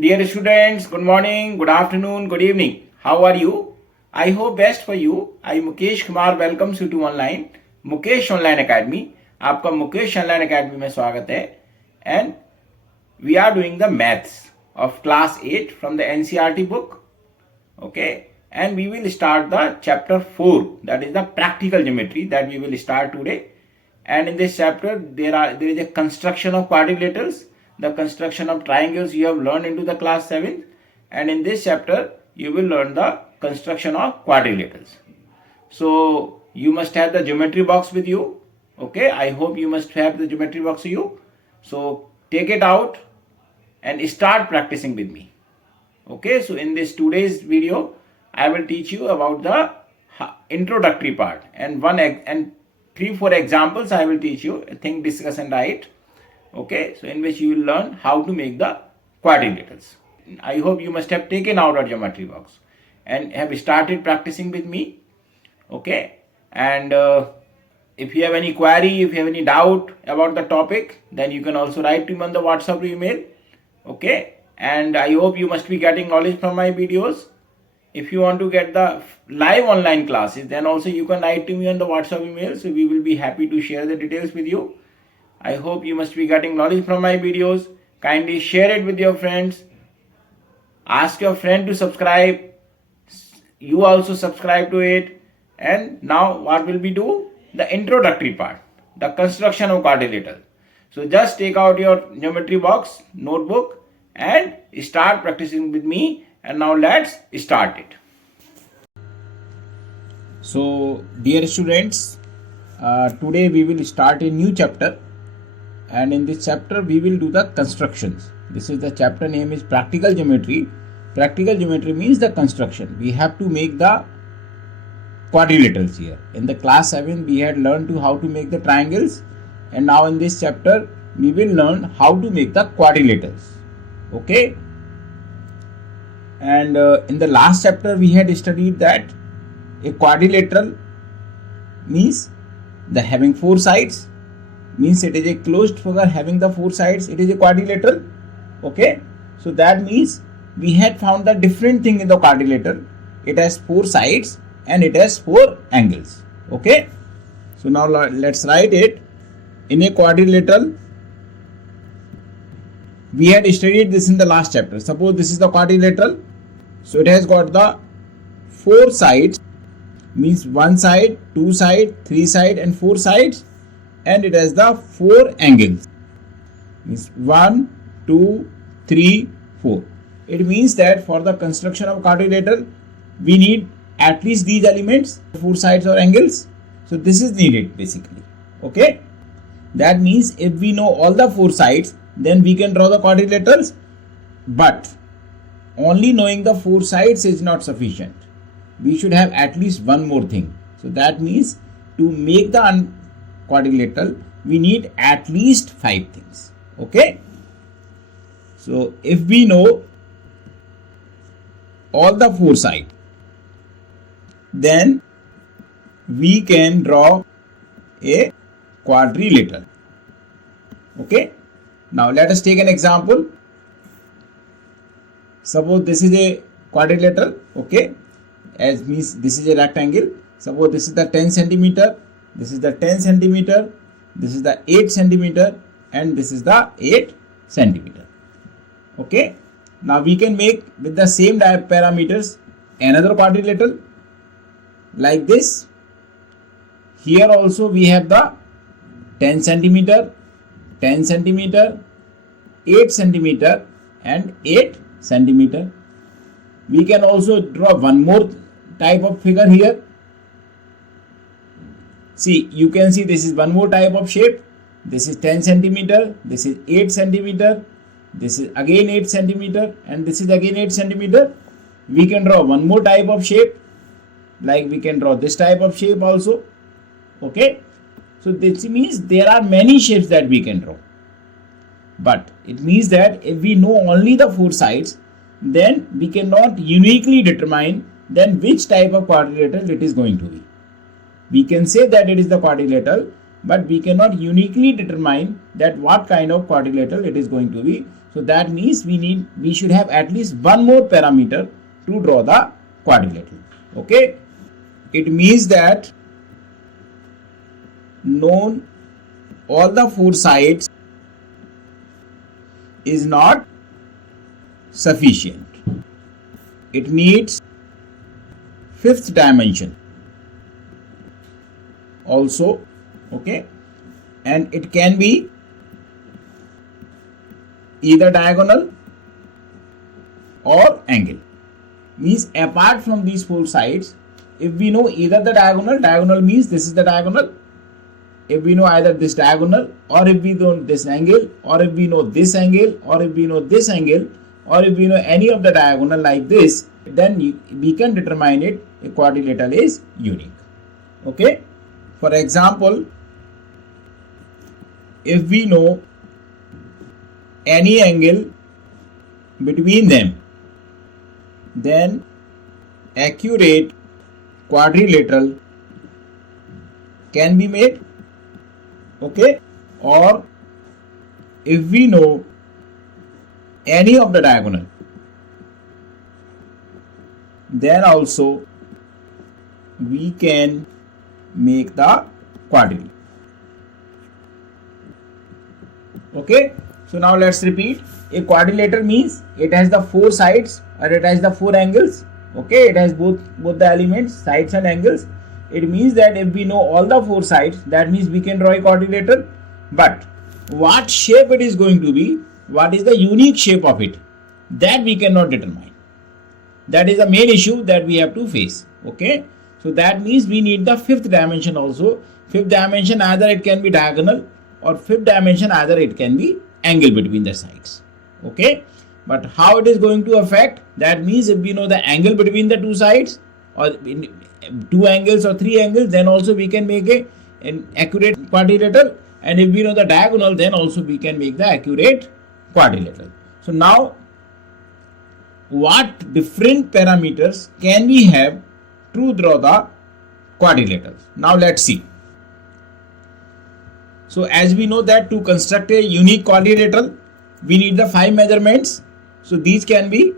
Dear students, good morning, good afternoon, good evening. How are you? I hope best for you. I Mukesh Kumar welcomes you to online Mukesh Online Academy. आपका Mukesh online academy में स्वागत है. And we are doing the maths of class 8 from the NCERT book. Okay, and we will start the chapter 4, that is the practical geometry, that we will start today. And in this chapter there is a construction of quadrilaterals, the construction of triangles you have learned into the class 7th, and in this chapter you will learn the construction of quadrilaterals. So you must have the geometry box with you. Okay, I hope you must have the geometry box with you. So take it out and start practicing with me. Okay, so in this today's video I will teach you about the introductory part, and 3-4 examples I will teach you, think, discuss and write. Okay, so in which you will learn how to make the quadrilaterals. I hope you must have taken out a geometry box and have started practicing with me. Okay, and if you have any query, if you have any doubt about the topic, then you can also write to me on the WhatsApp email. Okay, and I hope you must be getting knowledge from my videos. If you want to get the live online classes, then also you can write to me on the WhatsApp email. So we will be happy to share the details with you. I hope you must be getting knowledge from my videos. Kindly share it with your friends. Ask your friend to subscribe. You also subscribe to it. And now what will we do? The introductory part, the construction of quadrilateral. So just take out your geometry box, notebook, and start practicing with me. And now let's start it. So dear students, today we will start a new chapter, and in this chapter we will do the constructions. This is the chapter name is practical geometry. Practical geometry means the construction. We have to make the quadrilaterals here. In the class 7 we had learned how to make the triangles, and now in this chapter we will learn how to make the quadrilaterals. Okay. And in the last chapter we had studied that a quadrilateral means the having 4 sides, means it is a closed figure having the 4 sides, it is a quadrilateral. Okay, so that means we had found the different thing in the quadrilateral. It has 4 sides and it has 4 angles. Okay, so now let's write it. In a quadrilateral, we had studied this in the last chapter. Suppose this is the quadrilateral. So it has got the 4 sides, means 1 side, 2 side, 3 side and 4 sides, and it has the 4 angles, means 1, 2, 3, 4. It means that for the construction of quadrilateral we need at least these elements, 4 sides or angles. So this is needed basically. Okay, that means if we know all the 4 sides, then we can draw the quadrilaterals, but only knowing the 4 sides is not sufficient. We should have at least one more thing. So that means to make the quadrilateral we need at least 5 things. Okay, so if we know all the 4 sides, then we can draw a quadrilateral. Okay, now let us take an example. Suppose this is a quadrilateral. Okay, as means this is a rectangle. Suppose this is the 10 centimeter, this is the 10 centimeter, this is the 8 centimeter, and this is the 8 centimeter. Okay, now we can make with the same parameters another quadrilateral like this. Here also we have the 10 centimeter, 10 centimeter, 8 centimeter and 8 centimeter. We can also draw one more type of figure here. See, you can see this is one more type of shape. This is 10 centimeter, this is 8 centimeter, this is again 8 centimeter, and this is again 8 centimeter. We can draw one more type of shape, like we can draw this type of shape also. Okay, so this means there are many shapes that we can draw, but it means that if we know only the 4 sides, then we cannot uniquely determine then which type of quadrilateral it is going to be. We can say that it is the quadrilateral, but we cannot uniquely determine that what kind of quadrilateral it is going to be. So that means we should have at least one more parameter to draw the quadrilateral. Okay, it means that known all the four sides is not sufficient. It needs fifth dimension also. Okay, and it can be either diagonal or angle. Means apart from these four sides, if we know either the diagonal means this is the diagonal. If we know either this diagonal, or if we know this angle, or if we know this angle, or if we know this angle, or if we know any of the diagonal like this, then we can determine it a quadrilateral is unique. Okay, for example, if we know any angle between them, then accurate quadrilateral can be made. Okay, or if we know any of the diagonal, then also we can make the quadrilateral. Okay, so now let's repeat. A quadrilateral means it has the four sides or it has the four angles. Okay, it has both the elements, sides and angles. It means that if we know all the four sides, that means we can draw a quadrilateral. But what shape it is going to be, what is the unique shape of it, that we cannot determine. That is the main issue that we have to face. Okay, so that means we need the fifth dimension also. Fifth dimension, either it can be diagonal, or fifth dimension, either it can be angle between the sides. Okay, but how it is going to affect, that means if we know the angle between the two sides, or two angles or three angles, then also we can make an accurate quadrilateral. And if we know the diagonal, then also we can make the accurate quadrilateral. So now, what different parameters can we have to draw the quadrilaterals? Now let's see. So as we know that to construct a unique quadrilateral, we need the 5 measurements. So these can be,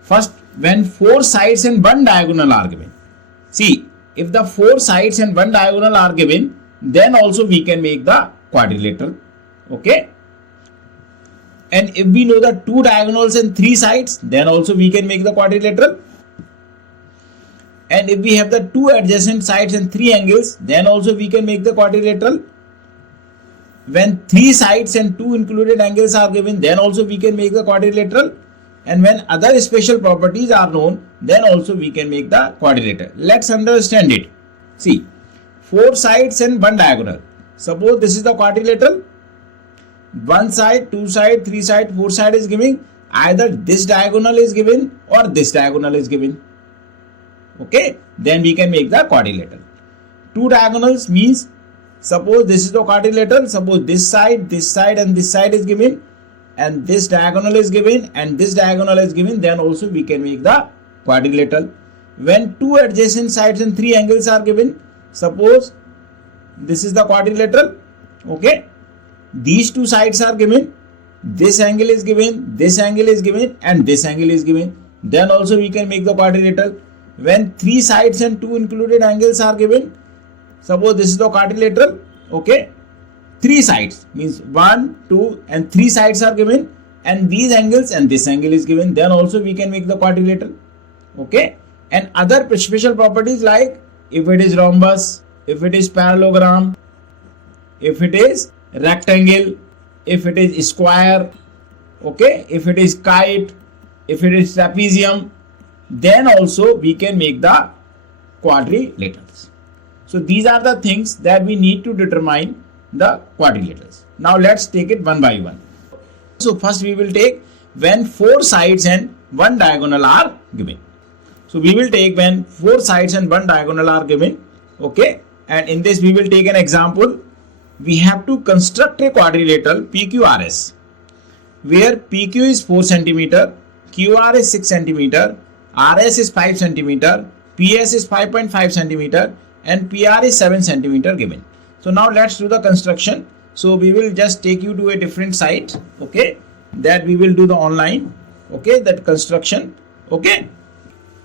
first, when 4 sides and 1 diagonal are given. See, if the 4 sides and 1 diagonal are given, then also we can make the quadrilateral. Okay, and if we know the 2 diagonals and 3 sides, then also we can make the quadrilateral. And if we have the 2 adjacent sides and 3 angles, then also we can make the quadrilateral. When 3 sides and 2 included angles are given, then also we can make the quadrilateral. And when other special properties are known, then also we can make the quadrilateral. Let's understand it. See, 4 sides and 1 diagonal. Suppose this is the quadrilateral. 1 side, 2 side, 3 side, 4 side is giving. Either this diagonal is given or this diagonal is given. Okay, then we can make the quadrilateral. 2 diagonals means, suppose this is the quadrilateral. Suppose this side and this side is given, and this diagonal is given, and this diagonal is given, then also we can make the quadrilateral. When 2 adjacent sides and 3 angles are given, suppose this is the quadrilateral. Okay, these 2 sides are given, this angle is given, this angle is given, and this angle is given, then also we can make the quadrilateral. When 3 sides and 2 included angles are given, suppose this is the quadrilateral. Okay, 3 sides means 1, 2 and 3 sides are given, and these angles and this angle is given, then also we can make the quadrilateral. Okay, and other special properties like if it is rhombus, if it is parallelogram, if it is rectangle, if it is square, okay, if it is kite, if it is trapezium, then also we can make the quadrilaterals. So these are the things that we need to determine the quadrilaterals. Now let's take it one by one. So first we will take when 4 sides and 1 diagonal are given. So we will take when 4 sides and 1 diagonal are given. Okay, and in this we will take an example. We have to construct a quadrilateral PQRS, where PQ is 4 cm, QR is 6 cm, RS is 5 cm, PS is 5.5 cm, and PR is 7 cm given. So now let's do the construction. So we will just take you to a different site. Okay, that we will do the online, okay, that construction. Okay,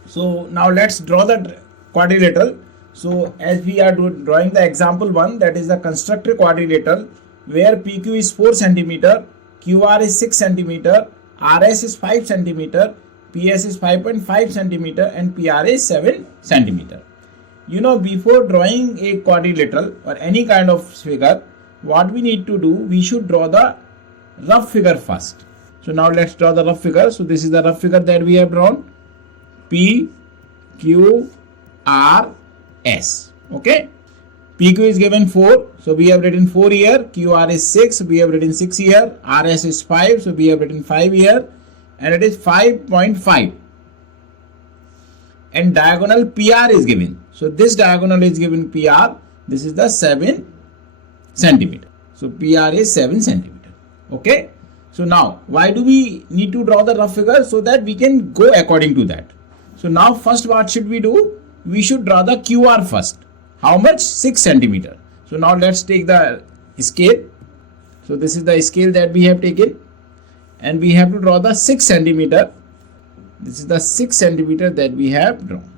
so now let's draw the quadrilateral. So as we are drawing the example one, that is the constructed quadrilateral, where PQ is 4 centimeter, QR is 6 centimeter, RS is 5 centimeter, PS is 5.5 centimeter, and PR is 7 centimeter. You know, before drawing a quadrilateral or any kind of figure, what we need to do, we should draw the rough figure first. So now let's draw the rough figure. So this is the rough figure that we have drawn. P, Q, R, S. Okay. PQ is given 4. So we have written 4 here. QR is 6. We have written 6 here. RS is 5. So we have written 5 here. And it is 5.5. And diagonal PR is given. So this diagonal is given PR. This is the 7 centimeter. So PR is 7 centimeter. Okay. So now, why do we need to draw the rough figure? So that we can go according to that. So now first what should we do? We should draw the QR first. How much? 6 centimeter. So now let's take the scale. So this is the scale that we have taken. And we have to draw the 6 centimeter. This is the 6 centimeter that we have drawn.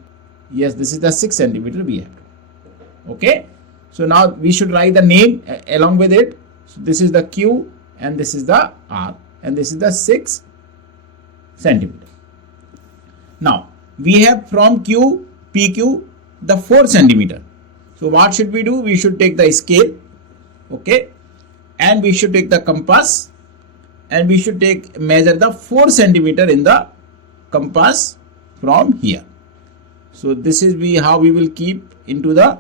Yes, this is the 6 centimeter we have drawn. Okay. So now we should write the name along with it. So this is the Q and this is the R and this is the 6 centimeter. Now we have from Q, PQ the 4 centimeter. So what should we do? We should take the scale, okay, and we should take the compass and we should measure the 4 centimeter in the compass from here. So this is how we will keep into the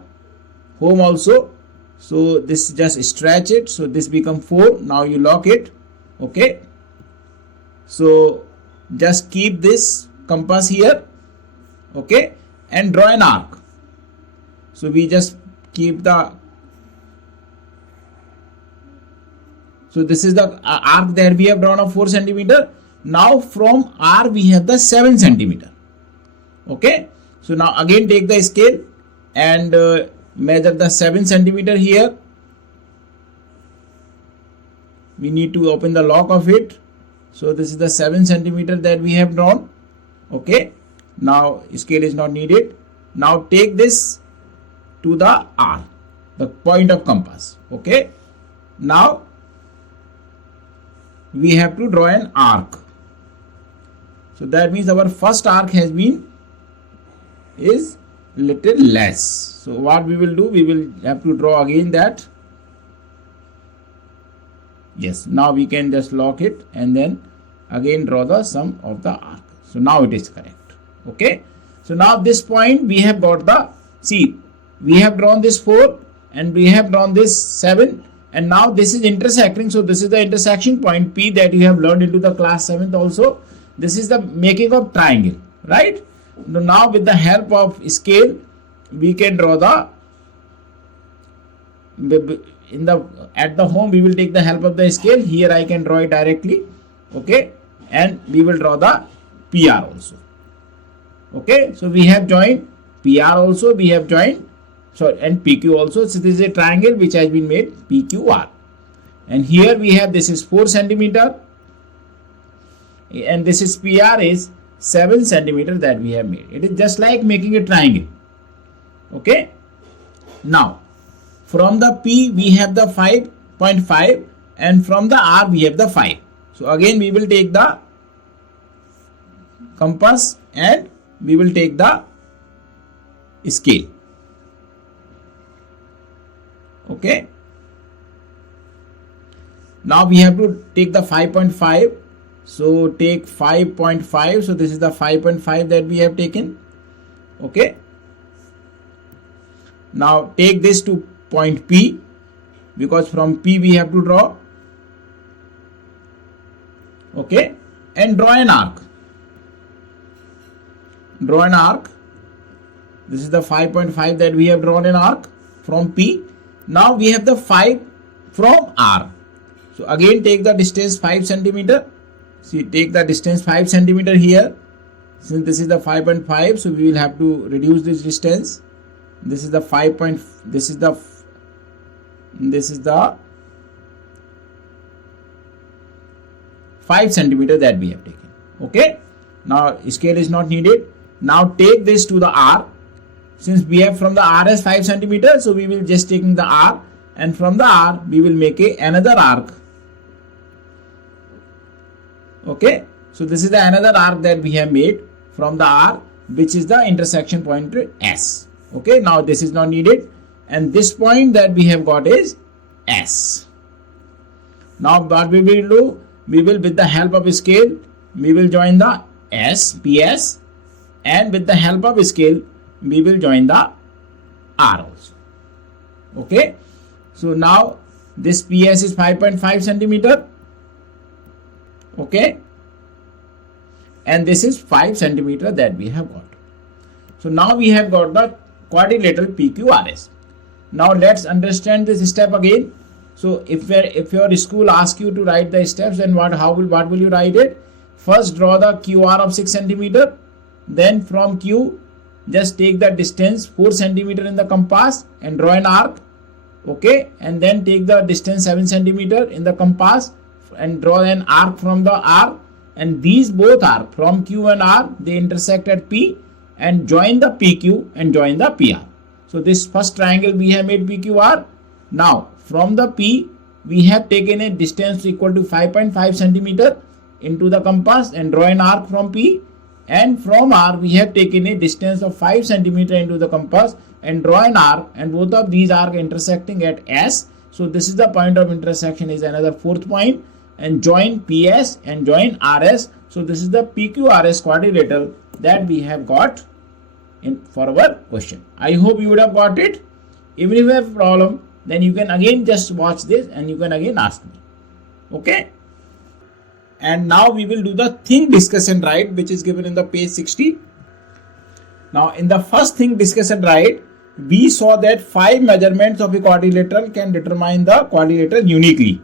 home also. So this just stretch it. So this become 4. Now you lock it. Okay. So just keep this compass here. Okay. And draw an arc. So we just keep the. So this is the arc that we have drawn of 4 centimeter. Now from R we have the 7 centimeter. Okay. So now again take the scale and measure the 7 centimeter here. We need to open the lock of it. So this is the 7 centimeter that we have drawn. Okay. Now scale is not needed. Now take this to the R, the point of compass. Okay. Now we have to draw an arc. So that means our first arc is little less. So what we will do, we will have to draw again that. Yes, now we can just lock it and then again draw the sum of the arc. So now it is correct. Okay. So now this point we have got the, see, we have drawn this 4 and we have drawn this 7 and now this is intersecting. So this is the intersection point P that you have learned into the class 7th also. This is the making of triangle, right? Now with the help of scale we can draw at the home we will take the help of the scale. Here I can draw it directly. Okay. And we will draw the PR also. Okay. So we have joined PR also, we have joined and PQ also. So this is a triangle which has been made PQR. And here we have, this is 4 centimeter and this is PR is 7 centimeter that we have made. It is just like making a triangle. Okay. Now from the P we have the 5.5 and from the R we have the 5. So again we will take the compass and we will take the scale. Okay. Now we have to take the 5.5. So take 5.5. So this is the 5.5 that we have taken. Okay. Now take this to point P, because from P we have to draw. Okay. And draw an arc. Draw an arc. This is the 5.5 that we have drawn an arc from P. Now we have the 5 from R. So again take the distance 5 centimeter. See, take the distance 5 centimeter here. Since this is the 5.5, so we will have to reduce this distance. This is the 5. This is the 5 5 centimeter that we have taken. Okay, now scale is not needed. Now take this to the R. Since we have from the R as 5 centimeter, so we will just taking the R, and from the R we will make another arc. Okay, so this is the another arc that we have made from the R, which is the intersection point S. Okay, now this is not needed, and this point that we have got is S. Now what we will do, we will, with the help of scale, we will join the S, PS, and with the help of scale, we will join the R also. Okay, so now this PS is 5.5 centimeter. Okay, and this is 5 centimeter that we have got. So now we have got the quadrilateral PQRS. Now let's understand this step again. So if your school asks you to write the steps, then what will you write it? First draw the QR of 6 centimeter. Then from Q, just take the distance 4 centimeter in the compass and draw an arc. Okay, and then take the distance 7 centimeter in the compass and draw an arc from the R. And these both arc from Q and R, they intersect at P, and join the PQ and join the PR. So this first triangle we have made PQR. Now from the P, we have taken a distance equal to 5.5 centimeter into the compass and draw an arc from P, and from R we have taken a distance of 5 centimeter into the compass and draw an arc, and both of these are intersecting at S. So this is the point of intersection, is another fourth point, and join PS and join RS. So this is the PQRS quadrilateral that we have got in for our question. I hope you would have got it. Even if you have a problem, then you can again just watch this and you can again ask me. Okay, and now we will do the thing, discuss and write, which is given in the page 60. Now in the first thing, discuss and write, we saw that 5 measurements of a quadrilateral can determine the quadrilateral uniquely.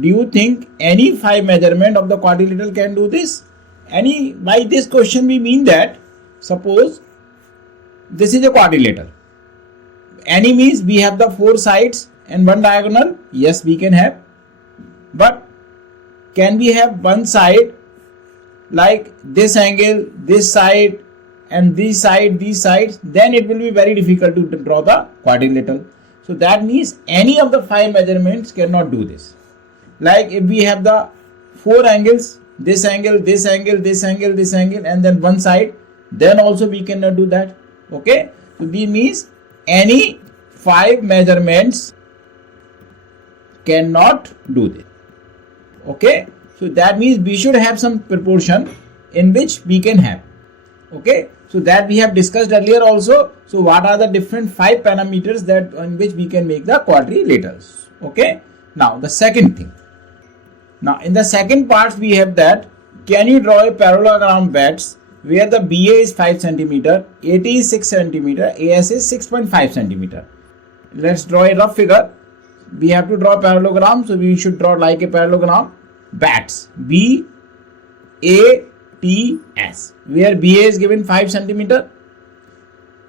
Do you think any 5 measurement of the quadrilateral can do this? By this question we mean that, suppose this is a quadrilateral. Any means we have the 4 sides and 1 diagonal. Yes, we can have. But can we have one side like this angle, this side, and this side, these sides? Then it will be very difficult to draw the quadrilateral. So that means any of the 5 measurements cannot do this. Like if we have the 4 angles, this angle, this angle, this angle, this angle, and then one side, then also we cannot do that. Okay, so this means any 5 measurements cannot do this. Okay, so that means we should have some proportion in which we can have. Okay, so that we have discussed earlier also. So what are the different 5 parameters that on which we can make the quadrilaterals? Okay, now the second thing. Now in the second part we have that, can you draw a parallelogram beds where the BA is 5 centimeter, AT is 6 centimeter, AS is 6.5 centimeter. Let's draw a rough figure. We have to draw a parallelogram, so we should draw like a parallelogram. BATS, B A T S, where BA is given 5 centimeter,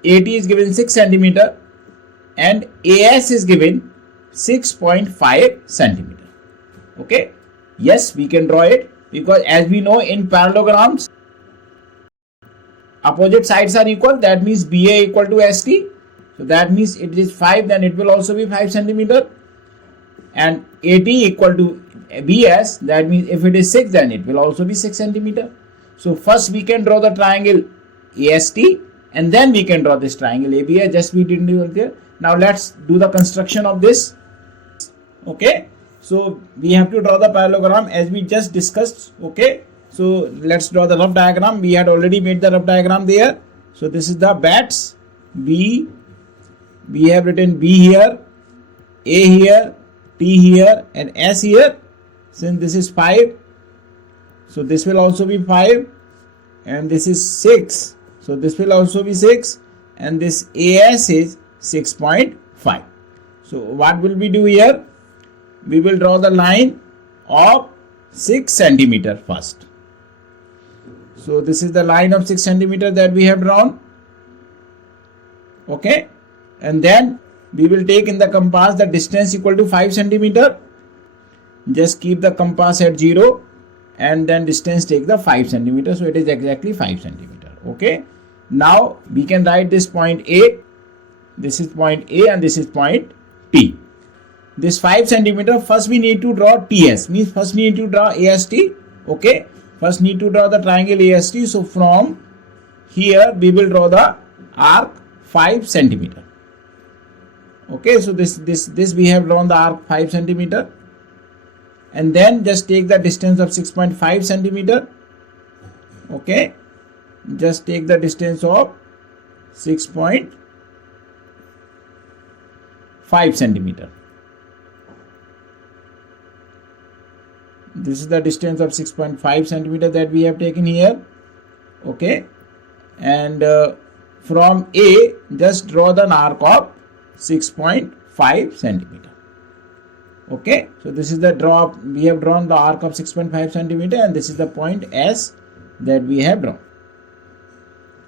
AT is given 6 centimeter, and AS is given 6.5 centimeter. Okay, yes, we can draw it, because as we know in parallelograms, opposite sides are equal. That means BA equal to ST. So that means it is 5, then it will also be 5 centimeter. And AT equal to BS, that means if it is 6, then it will also be 6 centimeter. So first we can draw the triangle AST, and then we can draw this triangle ABS, just we didn't do it there. Now let's do the construction of this. Okay, so we have to draw the parallelogram as we just discussed. Okay, so let's draw the rough diagram. We had already made the rough diagram there. So this is the BATS. B, we have written B here, A here, T here, and S here. Since this is 5, so this will also be 5, and this is 6, so this will also be 6, and this AS is 6.5. So what will we do here? We will draw the line of 6 centimeter first. So this is the line of 6 centimeter that we have drawn. Okay, and then we will take in the compass the distance equal to 5 centimeter. Just keep the compass at 0 and then distance take the 5 centimeter. So it is exactly 5 centimeter. Okay. Now we can write this point A. This is point A and this is point T. This 5 centimeter, first we need to draw TS, means first need to draw AST. Okay. First need to draw the triangle AST. So from here we will draw the arc 5 centimeter. Okay. So this we have drawn the arc 5 centimeter. And then just take the distance of 6.5 centimeter. Okay. Just take the distance of 6.5 centimeter. This is the distance of 6.5 centimeter that we have taken here. Okay. And from A, just draw the arc of 6.5 centimeter. Okay. So this is the draw. We have drawn the arc of 6.5 centimeter, and this is the point S that we have drawn.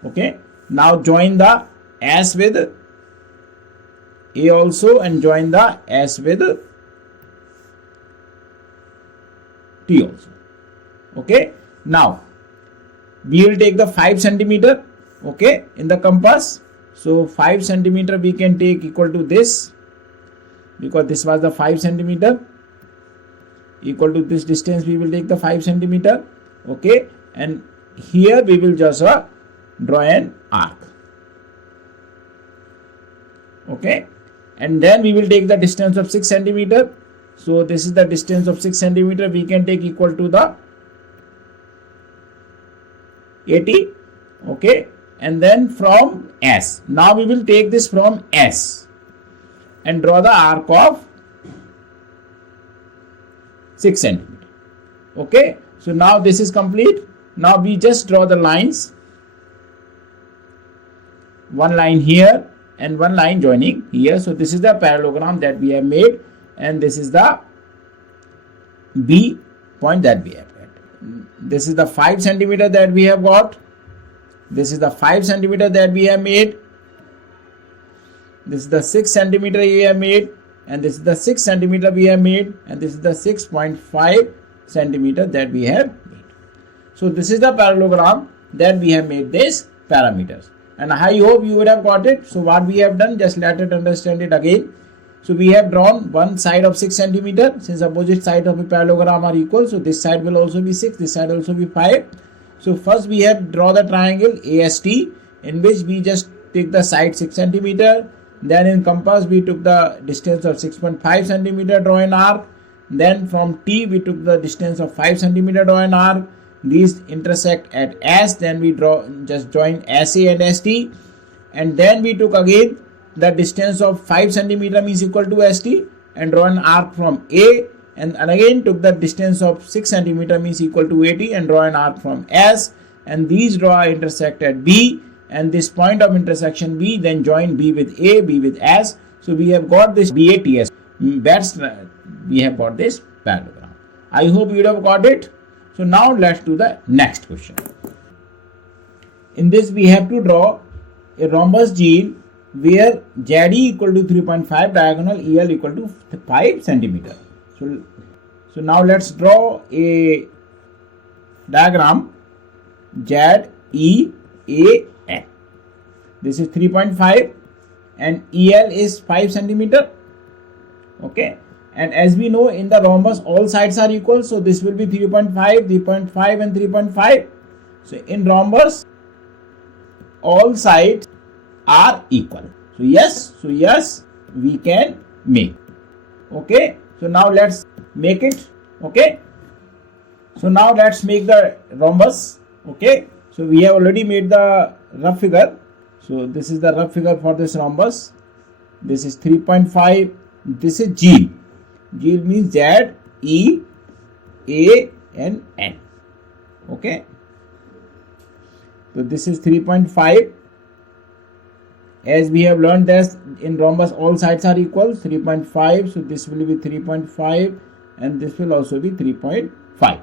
Okay. Now join the S with A also, and join the S with T also. Okay. Now we will take the 5 centimeter. Okay, in the compass. So 5 centimeter we can take equal to this, because this was the 5 centimeter. Equal to this distance we will take the 5 centimeter. Okay, and here we will just draw an arc. Okay, and then we will take the distance of 6 centimeter. So this is the distance of 6 centimeter we can take equal to the 80. Okay, and then from S, now we will take this from S and draw the arc of 6 centimeter. Okay, so now this is complete. Now we just draw the lines, one line here and one line joining here. So this is the parallelogram that we have made, and this is the B point that we have got. This is the 5 centimeter that we have got. This is the 5 centimeter that we have made. This is the 6 centimeter we have made, and this is the 6 centimeter we have made, and this is the 6.5 centimeter that we have made. So this is the parallelogram that we have made these parameters, and I hope you would have got it. So what we have done, just let it understand it again. So we have drawn one side of 6 centimeter. Since opposite sides of a parallelogram are equal, so this side will also be 6, this side also be 5. So first we have draw the triangle AST, in which we just take the side 6 centimeter. Then in compass we took the distance of 6.5 centimeter, draw an arc. Then from T we took the distance of 5 centimeter, draw an arc. These intersect at S. Then we just join SA and ST. And then we took again the distance of 5 centimeter means equal to ST, and draw an arc from A, and again took the distance of 6 centimeter means equal to 80, and draw an arc from S, and these draw intersect at B, and this point of intersection B, then join B with A, B with S. So we have got this BATS. That's we have got this parallelogram. I hope you have got it. So now let's do the next question. In this we have to draw a rhombus gene where ZE equal to 3.5, diagonal EL equal to 5 centimeter. So now let's draw a diagram ZEAN. This is 3.5 and EL is 5 centimeter. Okay, and as we know, in the rhombus all sides are equal, so this will be 3.5, 3.5 and 3.5. So in rhombus all sides are equal. So yes, we can make. Okay, so now let's make it. Okay, so now let's make the rhombus. Okay, so we have already made the rough figure. So this is the rough figure for this rhombus. This is 3.5. This is G. G means Z, E, A and N. Okay, so this is 3.5. As we have learned that in rhombus all sides are equal, 3.5. So this will be 3.5 and this will also be 3.5.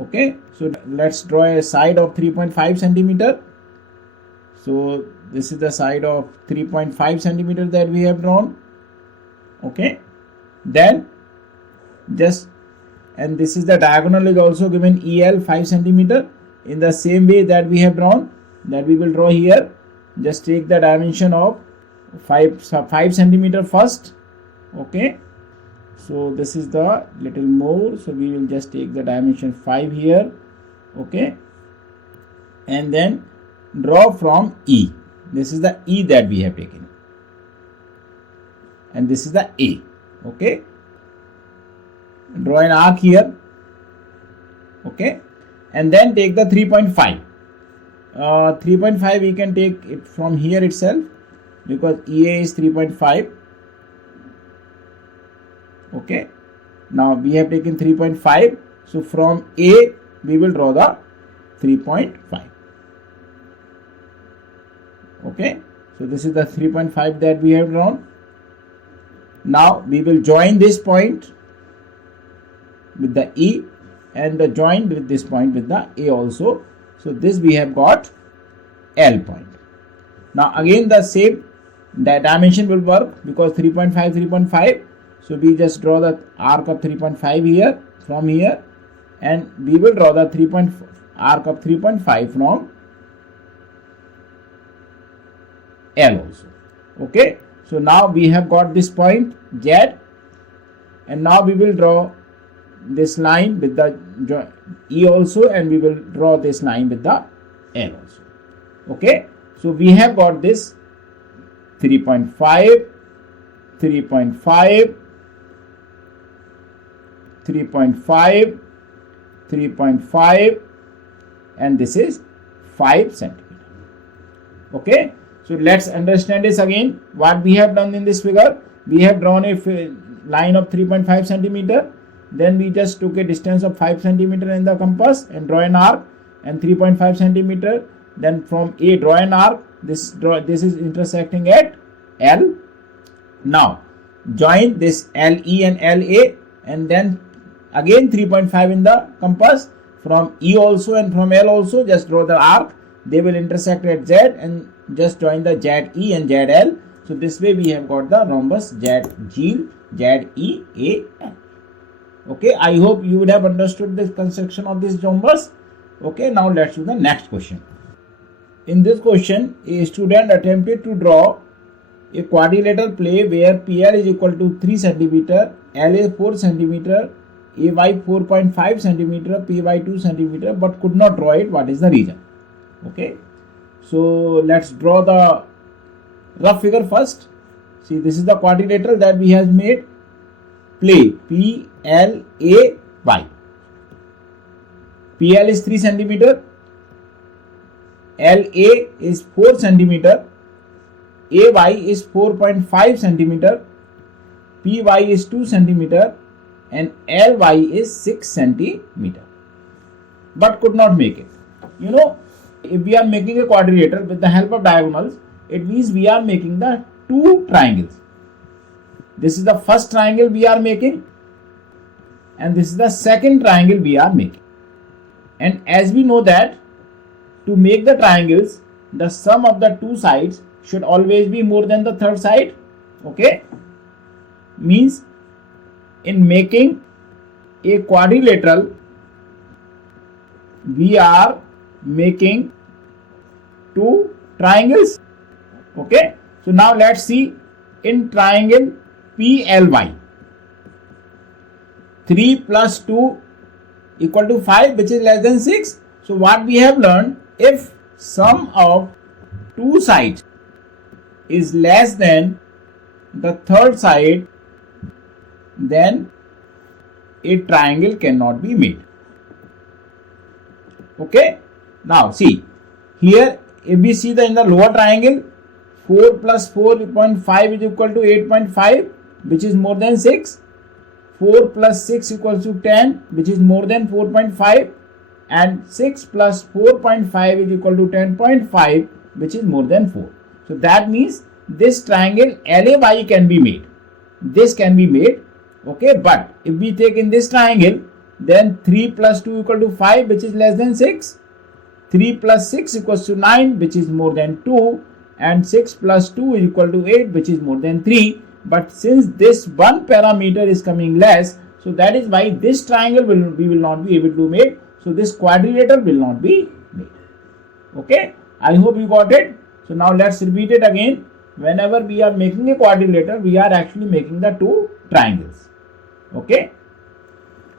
Okay, so let's draw a side of 3.5 centimeter. So this is the side of 3.5 centimeter that we have drawn. Okay, then just and this is the diagonal is also given EL 5 centimeter. In the same way that we have drawn, that we will draw here. Just take the dimension of 5 centimeter first. Okay, so this is the little more, so we will just take the dimension 5 here. Okay, and then draw from E. This is the E that we have taken, and this is the A. Okay, draw an arc here. Okay, and then take the 3.5. 3.5 we can take it from here itself, because EA is 3.5. Okay, now we have taken 3.5, so from A we will draw the 3.5. Okay, so this is the 3.5 that we have drawn. Now we will join this point with the E and the join with this point with the A also. So this we have got L point. Now again the same dimension will work, because 3.5 3.5. So we just draw the arc of 3.5 here from here, and we will draw the arc of 3.5 from L also. Okay, so now we have got this point Z, and now we will draw this line with the E also, and we will draw this line with the L also. Okay, so we have got this 3.5, 3.5, 3.5, 3.5, and this is 5 centimeter. Okay, so let's understand this again. What we have done in this figure, we have drawn a line of 3.5 centimeter. Then we just took a distance of 5 centimeter in the compass and draw an arc, and 3.5 centimeter. Then from A draw an arc. This is intersecting at L. Now join this LE and LA, and then again 3.5 in the compass. From E also and from L also, just draw the arc. They will intersect at Z, and just join the ZE and ZL. So this way we have got the rhombus ZEAL. Okay, I hope you would have understood this construction of this rhombus. Okay, now let's do the next question. In this question, a student attempted to draw a quadrilateral plane where PL is equal to 3 cm, L is 4 cm, AY 4.5 cm, PY 2 cm, but could not draw it. What is the reason? Okay, so let's draw the rough figure first. See, this is the quadrilateral that we have made. Play PLAY. PL is 3 centimeter, LA is 4 centimeter, AY is 4.5 centimeter, PY is 2 centimeter, and LY is 6 centimeter, but could not make it. You know, if we are making a quadrilateral with the help of diagonals, it means we are making the two triangles. This is the first triangle we are making, and this is the second triangle we are making. And as we know that to make the triangles, the sum of the two sides should always be more than the third side. Okay, means in making a quadrilateral, we are making two triangles. Okay, so now let's see in triangle PLY. 3 plus 2 equal to 5, which is less than 6. So what we have learned, if sum of two sides is less than the third side, then a triangle cannot be made. Okay, now see here, if we see in the lower triangle, 4 plus 4.5 is equal to 8.5, which is more than 6. 4 plus 6 equals to 10, which is more than 4.5, and 6 plus 4.5 is equal to 10.5, which is more than 4. So that means this triangle LAY can be made. This can be made. Okay, but if we take in this triangle, then 3 plus 2 equal to 5, which is less than 6. 3 plus 6 equals to 9, which is more than 2, and 6 plus 2 is equal to 8, which is more than 3. But since this one parameter is coming less, So that is why this triangle we will not be able to make. So this quadrilateral will not be made. Okay, I hope you got it. So now let's repeat it again. Whenever we are making a quadrilateral, we are actually making the two triangles. Okay,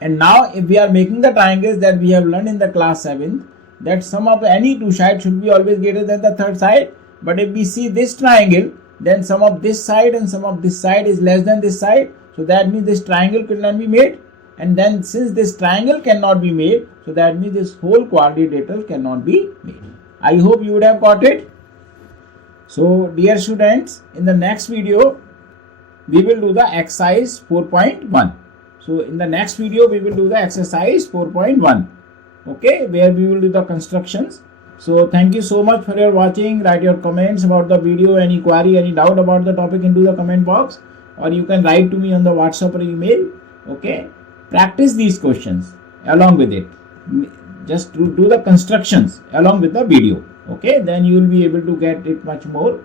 and now if we are making the triangles that we have learned in the class 7th, that sum of any two sides should be always greater than the third side. But if we see this triangle, then sum of this side and sum of this side is less than this side. So that means this triangle cannot be made. And then since this triangle cannot be made, so that means this whole quadrilateral cannot be made. I hope you would have got it. So dear students, in the next video, we will do the exercise 4.1. So in the next video, we will do the exercise 4.1. Okay, where we will do the constructions. So thank you so much for your watching. Write your comments about the video, any query, any doubt about the topic into the comment box, or you can write to me on the WhatsApp or email. Okay, practice these questions along with it. Just do the constructions along with the video. Okay, then you will be able to get it much more.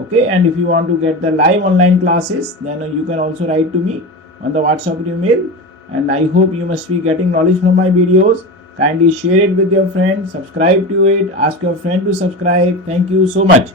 Okay, and if you want to get the live online classes, then you can also write to me on the WhatsApp or email. And I hope you must be getting knowledge from my videos. Kindly share it with your friends, subscribe to it, ask your friend to subscribe. Thank you so much.